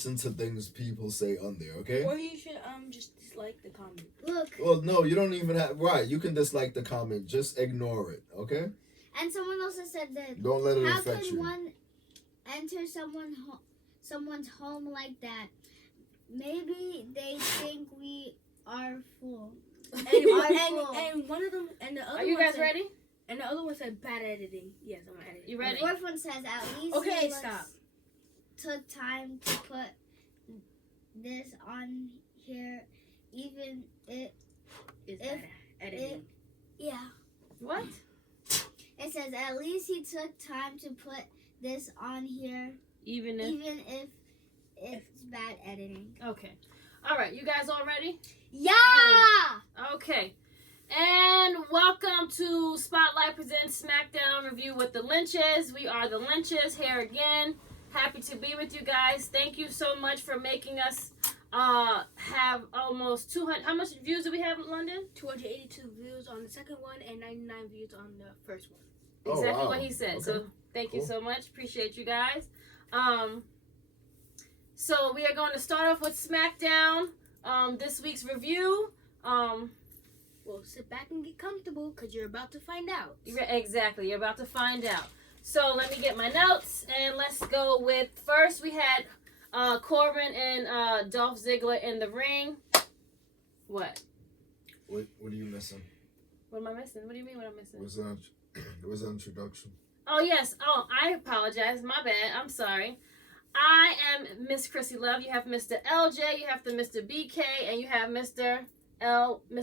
listen to things people say on there, okay? Or you should just dislike the comment. Look. Well, no, you don't even have... Right, you can dislike the comment. Just ignore it, okay? And someone also said that... Don't let it how affect can you. one enter someone's home like that? Maybe they think we are full. And one of them, and the other Are you one guys said, ready? And the other one said bad editing. Yes, I'm editing. You ready? The fourth one says, at least Okay, he stop. took time to put this on here, even Is bad editing. yeah. What? It says, at least he took time to put this on here, Even if it's bad editing. Okay. All right, you guys all ready? Yeah! Okay. And welcome to Spotlight Presents Smackdown Review with the Lynchs. We are the Lynchs here again. Happy to be with you guys. Thank you so much for making us have almost 200. How much views do we have in London? 282 views on the second one and 99 views on the first one. Exactly Oh, wow. what he said. Okay. So thank you Cool. so much. Appreciate you guys. So we are going to start off with Smackdown. This week's review. Well, sit back and get comfortable because you're about to find out. Exactly. You're about to find out. So let me get my notes and let's go with first we had Corbin and Dolph Ziggler in the ring. What? What are you missing? What am I missing? What do you mean what I'm missing? Was the introduction? Oh, yes. Oh, I apologize. My bad. I'm sorry. I am Miss Chrissy Love. You have Mr. LJ, you have the Mr. BK, and you have Mr.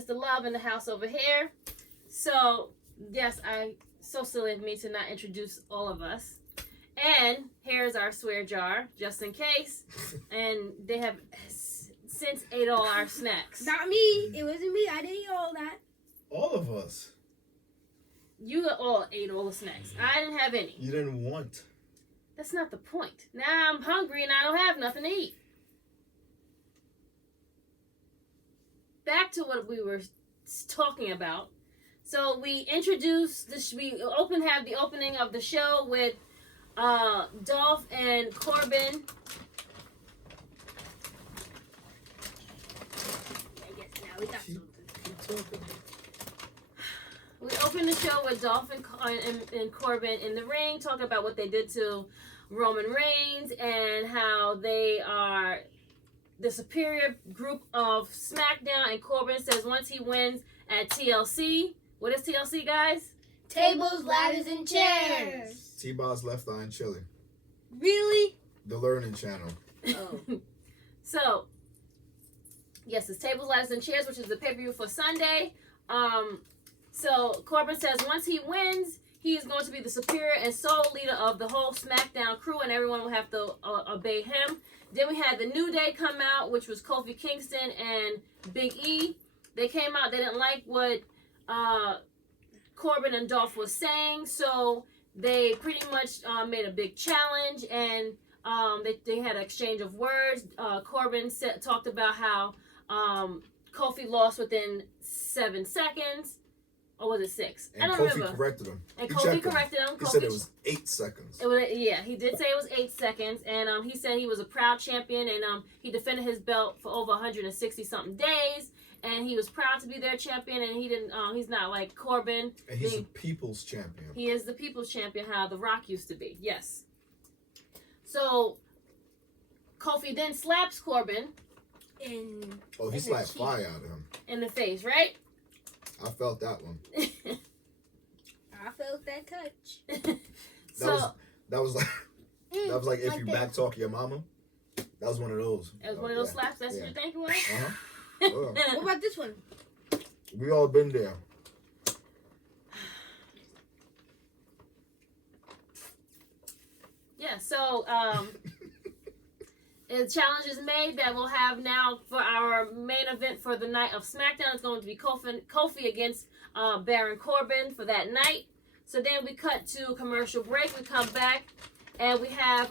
Love in the house over here. So, yes, so silly of me to not introduce all of us. And here's our swear jar, just in case. And they have since ate all our snacks. Not me. It wasn't me. I didn't eat all that. All of us. You all ate all the snacks. I didn't have any. You didn't want. That's not the point. Now I'm hungry and I don't have nothing to eat. Back to what we were talking about. So we introduced this. We have the opening of the show with Dolph and Corbin. I guess now we got something. Keep talking. We opened the show with Dolph and Corbin in the ring, talking about what they did to Roman Reigns and how they are the superior group of SmackDown. And Corbin says once he wins at TLC, what is TLC, guys? Tables, ladders, and chairs. T-Bob's Left Eye and Chili. Really? The Learning Channel. Oh. So, yes, it's Tables, Ladders, and Chairs, which is the pay-per-view for Sunday. So Corbin says once he wins, he is going to be the superior and sole leader of the whole SmackDown crew, and everyone will have to obey him. Then we had the New Day come out, which was Kofi Kingston and Big E. They came out. They didn't like what Corbin and Dolph was saying, so they pretty much made a big challenge, and they had an exchange of words. Corbin talked about how Kofi lost within 7 seconds. Or was it 6? And I don't Kofi remember. corrected him. And He Kofi checked him. corrected him. He Kofi said it was 8 seconds. Yeah, he did say it was 8 seconds. And he said he was a proud champion. And he defended his belt for over 160-something days. And he was proud to be their champion. And he didn't. He's not like Corbin. And he's a people's champion. He is the people's champion, how The Rock used to be. Yes. So, Kofi then slaps Corbin. Oh, he slapped fire out of him. In the face, right? I felt that one. I felt that touch. That was like if like you this. backtalk your mama. That was one of those. It was one of those slaps. That's what you're thinking was. What about this one? We all been there. Yeah. So the challenge is made that we'll have now for our main event for the night of SmackDown. It's going to be Kofi against Baron Corbin for that night. So then we cut to commercial break. We come back and we have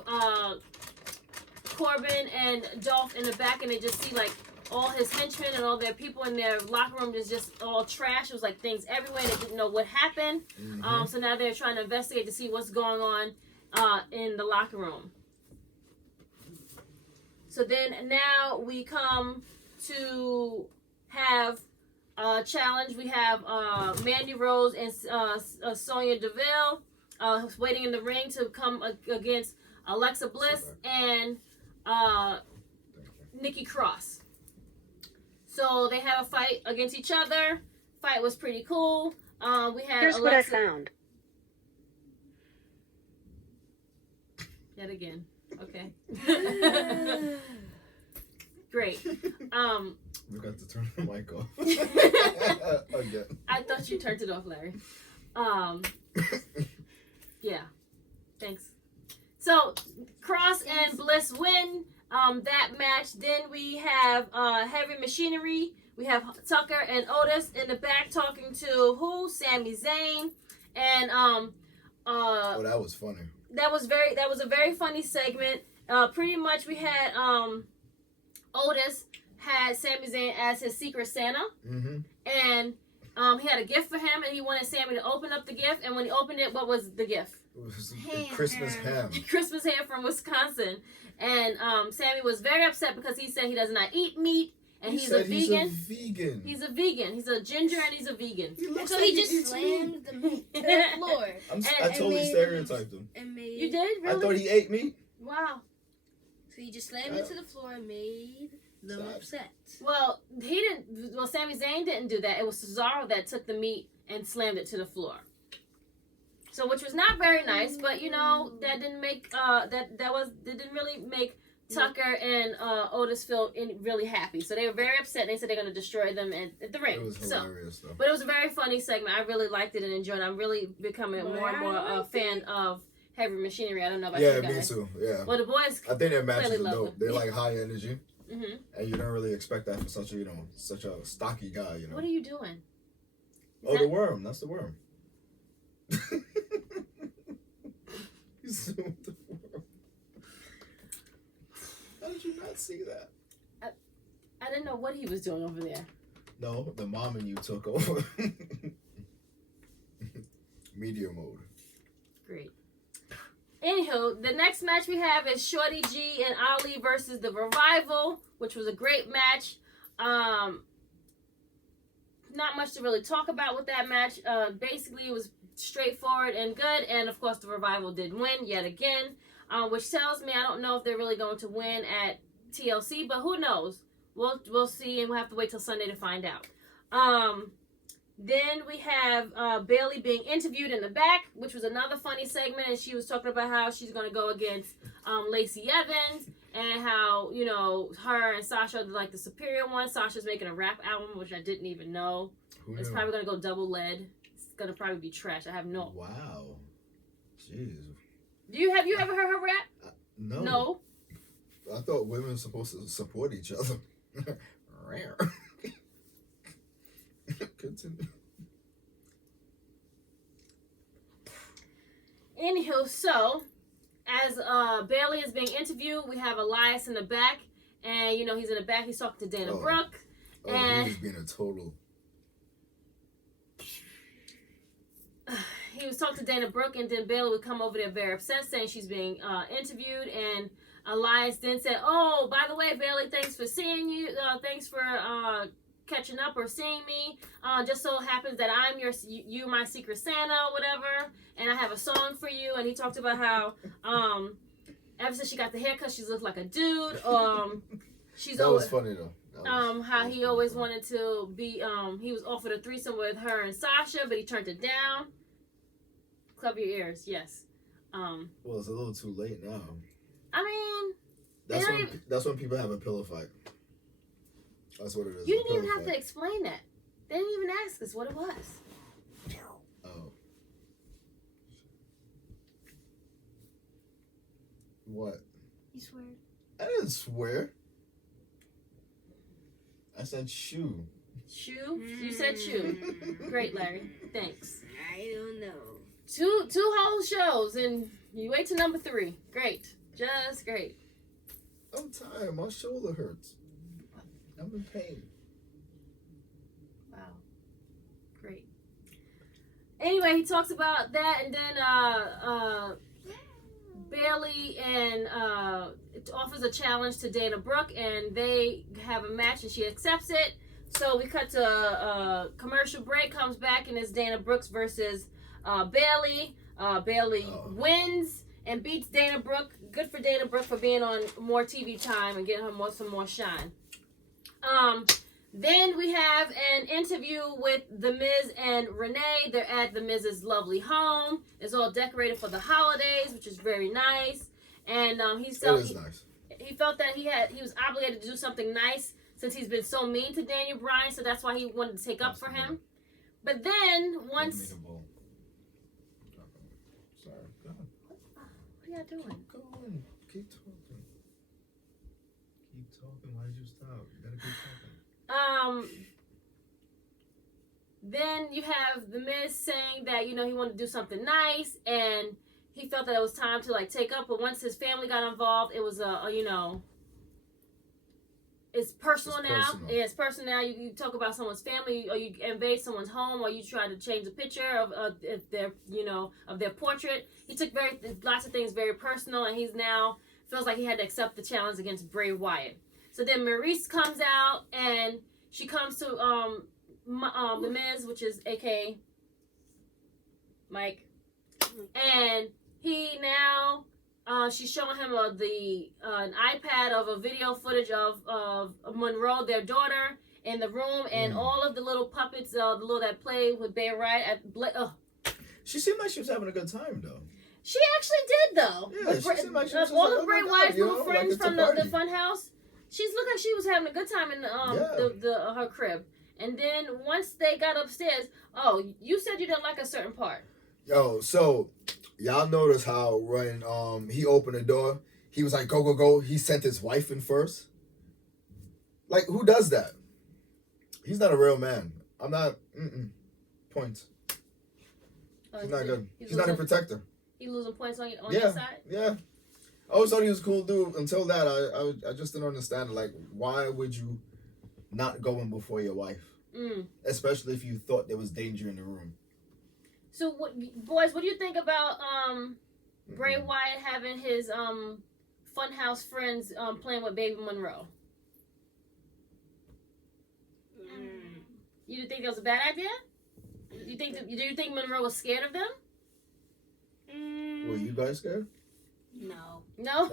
Corbin and Dolph in the back, and they just see like all his henchmen and all their people in their locker room is just all trash. It was like things everywhere. They didn't know what happened. Mm-hmm. So now they're trying to investigate to see what's going on in the locker room. So then now we come to have a challenge. We have Mandy Rose and Sonya Deville waiting in the ring to come against Alexa Bliss and Nikki Cross. So they have a fight against each other. Fight was pretty cool. We had Here's Alexa. what I found. Yet again. Okay. Great. We got to turn the mic off. Again. I thought you turned it off, Larry. Yeah. Thanks. So Cross and Bliss win that match. Then we have Heavy Machinery. We have Tucker and Otis in the back talking to who? Sami Zayn. And Oh, that was funny. that was a very funny segment. Pretty much we had Otis had Sami Zayn as his secret Santa. Mm-hmm. And he had a gift for him, and he wanted Sammy to open up the gift. And when he opened it, what was the gift? It was Ham. Christmas ham. Christmas ham from Wisconsin. And Sammy was very upset because he said he does not eat meat, and he's a vegan. He's a vegan. He's a ginger, and he's a vegan. He looks So like he just eats meat. slammed the meat to the floor. I totally made- stereotyped him. And made. You did? Really? I thought he ate meat. Wow. So he just slammed it to the floor and made them Sad. upset. Well, he didn't. Well, Sami Zayn didn't do that. It was Cesaro that took the meat and slammed it to the floor. So, which was not very nice, but you know that didn't make that didn't really make Tucker and Otis feel really happy. So they were very upset. And they said they're going to destroy them at the ring. It was hilarious, though. But it was a very funny segment. I really liked it and enjoyed it. I'm really becoming more and more a fan of Heavy Machinery. I don't know about you Yeah, me guys. too. Yeah. Well, the boys. I think their matches clearly are love dope. them. They're like high energy, Mm-hmm. and you don't really expect that from such a stocky guy. You know. What are you doing? Oh, the worm. That's the worm. You zoomed the worm. How did you not see that? I didn't know what he was doing over there. No, the mom and you took over. Media mode. Great. Anywho, the next match we have is Shorty G and Ali versus the Revival, which was a great match. Not much to really talk about with that match. Basically, it was straightforward and good, and of course, the Revival did win yet again, which tells me I don't know if they're really going to win at TLC, but who knows? We'll see, and we'll have to wait till Sunday to find out. Then we have Bailey being interviewed in the back, which was another funny segment, and she was talking about how she's going to go against Lacey Evans, and how, you know, her and Sasha are like the superior one. Sasha's making a rap album, which I didn't even know. It's probably going to go double lead. It's going to probably be trash. I have no... Wow. Jeez. Have you ever heard her rap? No. No. I thought women were supposed to support each other. Rare. Continue. Anywho, so as Bailey is being interviewed, we have Elias in the back, and you know he's in the back. He's talking to Dana Brooke, Oh, and he was being a total. he was talking to Dana Brooke, and then Bailey would come over there very upset, saying she's being interviewed, and Elias then said, "Oh, by the way, Bailey, thanks for seeing you. Thanks for catching up or seeing me. Just so happens that I'm you my secret Santa or whatever, and I have a song for you." And he talked about how ever since she got the haircut, she's looked like a dude. She's That always, was funny though. how he always wanted to be. He was offered a threesome with her and Sasha, but he turned it down. Cover your ears, yes. Well, it's a little too late now. I mean, That's when people have a pillow fight. That's what it is. you didn't even have to explain that. They didn't even ask us what it was. Oh. What? You swear? I didn't swear. I said shoe. Shoe? You said shoe. Great, Larry. Thanks. I don't know. Two whole shows, and you wait till number 3. Great. Just great. I'm tired. My shoulder hurts. I'm in pain. Wow. Great. Anyway, he talks about that, and then Bailey and offers a challenge to Dana Brooke, and they have a match, and she accepts it. So we cut to a commercial break, comes back, and it's Dana Brooks versus Bailey. Bailey wins and beats Dana Brooke. Good for Dana Brooke for being on more TV time and getting her some more shine. Then we have an interview with The Miz and Renee. They're at The Miz's lovely home. It's all decorated for the holidays, which is very nice. And he felt that he was obligated to do something nice since he's been so mean to Daniel Bryan, so that's why he wanted to take up for him. But then once... Sorry, go on. What are y'all doing? Go on. Keep talking. Keep talking. Why did you stop? You gotta keep talking. Then you have The Miz saying that, he wanted to do something nice, and he felt that it was time to, take up, but once his family got involved, it was it's personal now. Yeah, it's personal now. You talk about someone's family, or you invade someone's home, or you try to change the picture of their portrait. He took lots of things very personal, and he's now feels like he had to accept the challenge against Bray Wyatt. So then Maurice comes out, and she comes to The Miz, which is AKA Mike, and he now. She's showing him an iPad of a video footage of Monroe, their daughter, in the room, and all of the little puppets, the little that play with Bray Wyatt. She seemed like she was having a good time, though. She actually did, though. Yeah, she seemed like she was all of Bray Wyatt's little friends like from the fun house. She looked like she was having a good time in her crib. And then once they got upstairs, you said you didn't like a certain part. Yo, so y'all notice how when he opened the door, he was like, go, go, go. He sent his wife in first. Like, who does that? He's not a real man. I'm not, points. He's not good. He's not a protector. He losing points on your side? Yeah. I always thought he was a cool dude. Until that, I just didn't understand. Like, why would you not go in before your wife? Especially if you thought there was danger in the room. So, boys, what do you think about Bray Wyatt having his funhouse friends playing with Baby Monroe? You think that was a bad idea? Do you think Monroe was scared of them? Were you guys scared? No. No?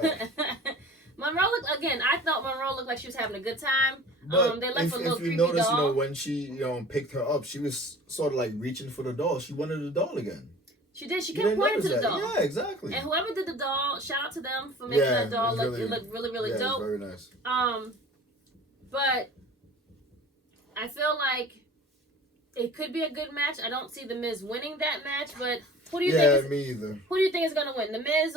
Monroe I thought Monroe looked like she was having a good time. But they left a little creepy notice, doll. when she picked her up, she was sort of like reaching for the doll. She wanted the doll again. She did. She kept pointing to the doll. Yeah, exactly. And whoever did the doll, shout out to them for making that doll look really, really dope. Very nice. But I feel like it could be a good match. I don't see The Miz winning that match, but who do you think? Yeah, me either. Who do you think is gonna win, The Miz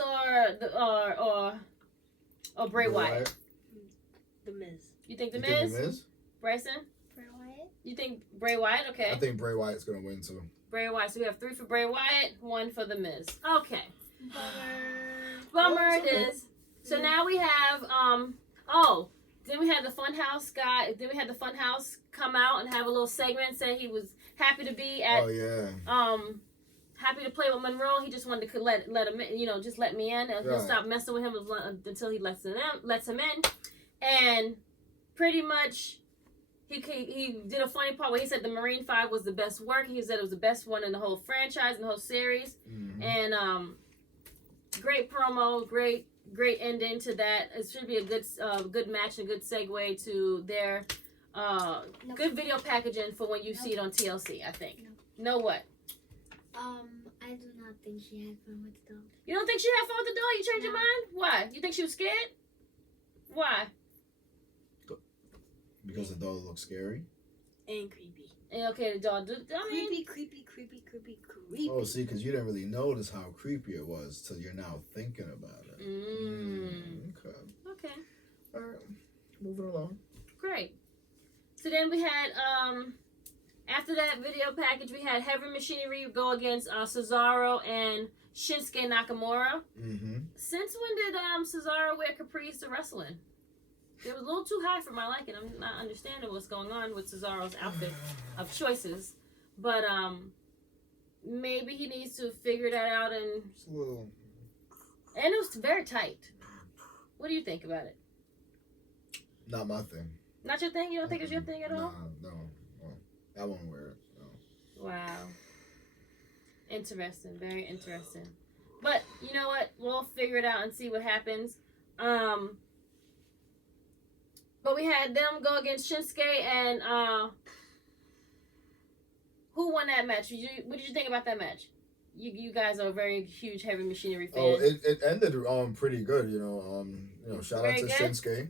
or Bray Wyatt? The Miz. You think The You Miz? think The Miz? Bryson? Bray Wyatt. You think Bray Wyatt? Okay. I think Bray Wyatt's gonna win too. Bray Wyatt. So we have 3 for Bray Wyatt, 1 for The Miz. Okay. Bummer it is. So now we have then we had the Funhouse guy. Then we had the Funhouse come out and have a little segment. Say he was happy to be at. Oh yeah. Happy to play with Monroe. He just wanted to let him in, just let me in. He'll stop messing with him until he lets him in. And pretty much he did a funny part where he said the Marine 5 was the best work. He said it was the best one in the whole franchise and the whole series. And great promo, great ending to that. It should be a good match and good segue to their good video packaging for when you see it on TLC, I think. No what? I do not think she had fun with the doll. You don't think she had fun with the doll? You changed your mind? Why? You think she was scared? Why? Because the doll looks scary. And creepy. And okay, the doll. Creepy. Oh, see, because you didn't really notice how creepy it was till you're now thinking about it. Okay. All right, moving along. Great. So then we had after that video package, we had Heavy Machinery go against Cesaro and Shinsuke Nakamura. Since when did Cesaro wear capris to wrestling? It was a little too high for my liking. I'm not understanding what's going on with Cesaro's outfit of choices, but maybe he needs to figure that out and It's a little And it was very tight. What do you think about it? Not my thing. Not your thing? You don't think it's your thing at all? No. I won't wear it. No. Wow. Interesting. Very interesting. But you know what? We'll figure it out and see what happens. But we had them go against Shinsuke and who won that match? What did you think about that match? You guys are a very huge Heavy Machinery fan. Oh, it ended pretty good. Shout out to Shinsuke.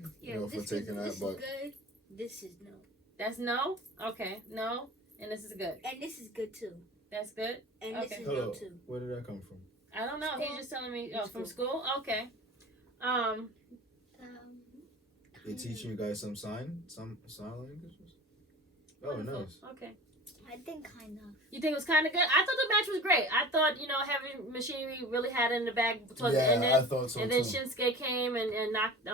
For taking that. This is good. This is no. That's no. Okay, no, and this is good. And this is good too. That's good. And okay. This is no too. Where did that come from? I don't know. School. He's just telling me. From From school. school. Okay. They teaching you guys some sign languages? Oh, Wonderful. nice. Okay. I think kind of. You think it was kind of good? I thought the match was great. I thought, Heavy Machinery really had it in the bag towards the end. I thought so and then too. Shinsuke came and knocked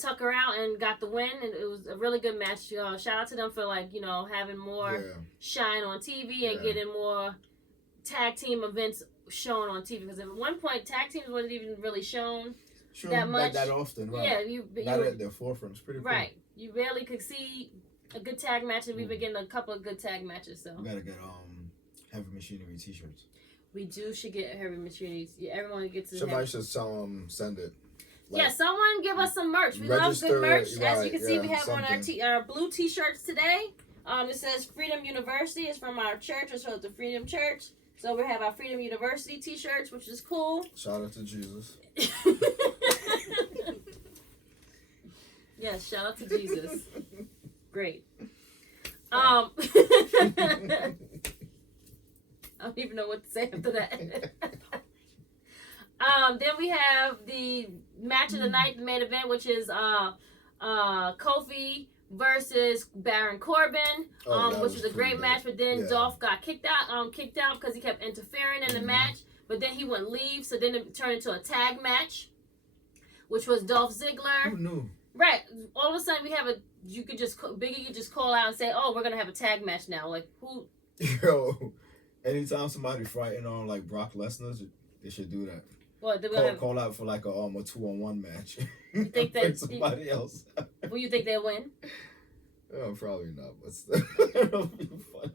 Tucker out and got the win. And it was a really good match. Shout out to them for, having more shine on TV and getting more tag team events shown on TV. Because at one point, tag teams wasn't even really shown that much. That often, right? Yeah, you not at their forefront. It's pretty cool. Right. You rarely could see a good tag match, and we've been getting a couple of good tag matches. So we gotta get Heavy Machinery T-shirts. We should get Heavy Machinery. Yeah, everyone gets. Somebody should send it. Yeah, someone give us some merch. We love good merch. As you can see, we have on our blue T-shirts today. It says Freedom University. It's from our church. It's from the Freedom Church. So we have our Freedom University T-shirts, which is cool. Shout out to Jesus. Yes, shout out to Jesus. Great. I don't even know what to say after that. Then we have the match of the night, the main event, which is Kofi versus Baron Corbin, which was a great match. But then Dolph got kicked out because he kept interfering in the match. But then he wouldn't leave, so then it turned into a tag match, which was Dolph Ziggler. Who knew? Right. All of a sudden, Biggie could just call out and say, "Oh, we're gonna have a tag match now." Like who? Yo, anytime somebody fighting on like Brock Lesnar, they should do that. What? Call out for like a 2-on-1 match. You think that somebody else? Well, you think they'll win? Oh, probably not. But that'll be fun.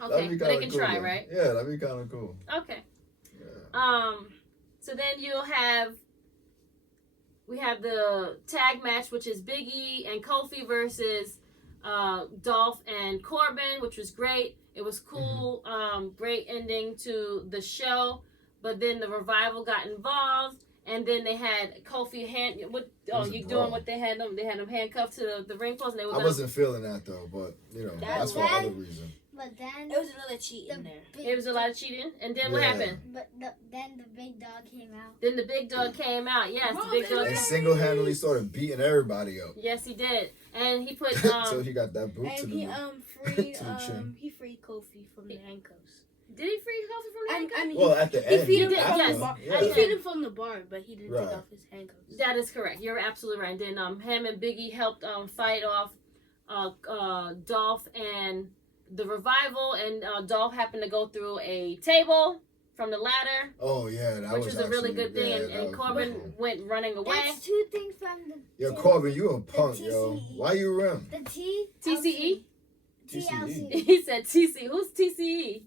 Okay, but they can try, though. Right? Yeah, that'd be kind of cool. Okay. Yeah. So then we have the tag match, which is Big E and Kofi versus Dolph and Corbin, which was great. It was cool. Great ending to the show. But then the Revival got involved, and then they had Kofi doing what they had them? They had them handcuffed to the ring post, and they were. I wasn't feeling that though, but that's for other reason. But then it was a little cheating there. It was a lot of cheating, and then what happened? But then the big dog came out. Then the big dog came out. Yes, the big dog. He single-handedly started beating everybody up. Yes, he did, and he put. So he got that boot to the chin. He freed Kofi from the handcuffs. Did he free Kofi from the handcuffs? I mean, well, at the end, he freed him from the bar. He freed him from the bar, but he didn't take off his handcuffs. That is correct. You're absolutely right. And then him and Biggie helped fight off Dolph and the Revival, and Dolph happened to go through a table from the ladder. Oh yeah, which was a really good thing. And Corbin went running away. That's two things from the. Yo, Corbin, you a punk, yo. Why you run? The TCE. TLC. He said TC. Who's TCE?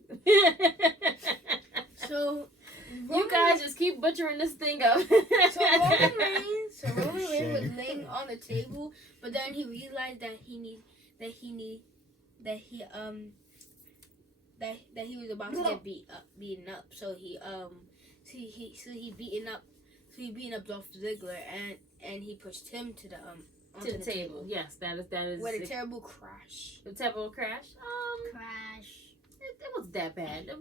So Roman you guys just keep butchering this thing up. Roman Reigns was laying on the table, but then he realized that he was about to get beaten up. So he beaten up Dolph Ziggler and he pushed him to the table. Yes, that is. With a terrible crash. A terrible crash. Crash. It wasn't that bad. It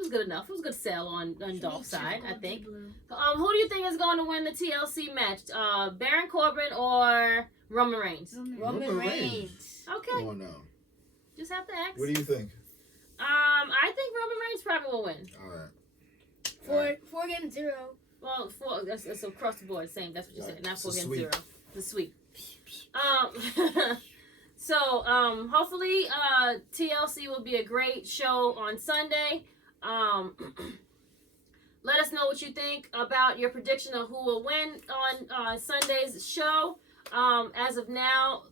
was good enough. It was a good sell on Dolph's side, I think. Who do you think is going to win the TLC match? Baron Corbin or Roman Reigns? Roman Reigns. Okay. Oh no. Just have to ask. What do you think? I think Roman Reigns probably will win. All right. 4 against 0. Well, that's across the board. Same. That's what you said. Not 4 against 0. The sweep. So hopefully TLC will be a great show on Sunday. Let us know what you think about your prediction of who will win on Sunday's show. As of now,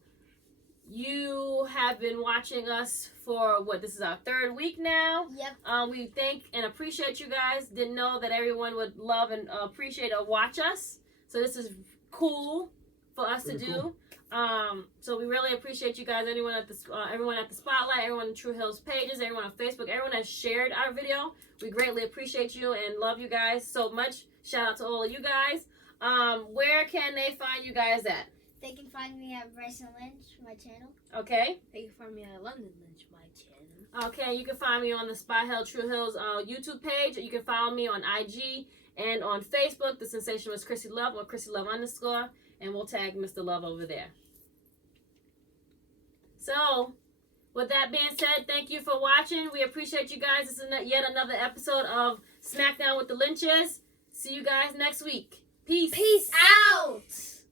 you have been watching us for this is our 3rd week now. Yep. We thank and appreciate you guys. Didn't know that everyone would love and appreciate or watch us. So this is cool for us to do. Cool. So we really appreciate you guys. Everyone at the Spotlight, everyone on True Hills pages, everyone on Facebook, everyone that shared our video. We greatly appreciate you and love you guys so much. Shout out to all of you guys. Where can they find you guys at? They can find me at Bryson Lynch, my channel. Okay. They can find me at London Lynch, my channel. Okay, you can find me on the Spy Hell True Hills YouTube page. You can follow me on IG and on Facebook. The sensation was Chrissy Love or Chrissy Love _, and we'll tag Mr. Love over there. So, with that being said, thank you for watching. We appreciate you guys. This is yet another episode of Smackdown with the Lynchs. See you guys next week. Peace. Peace out.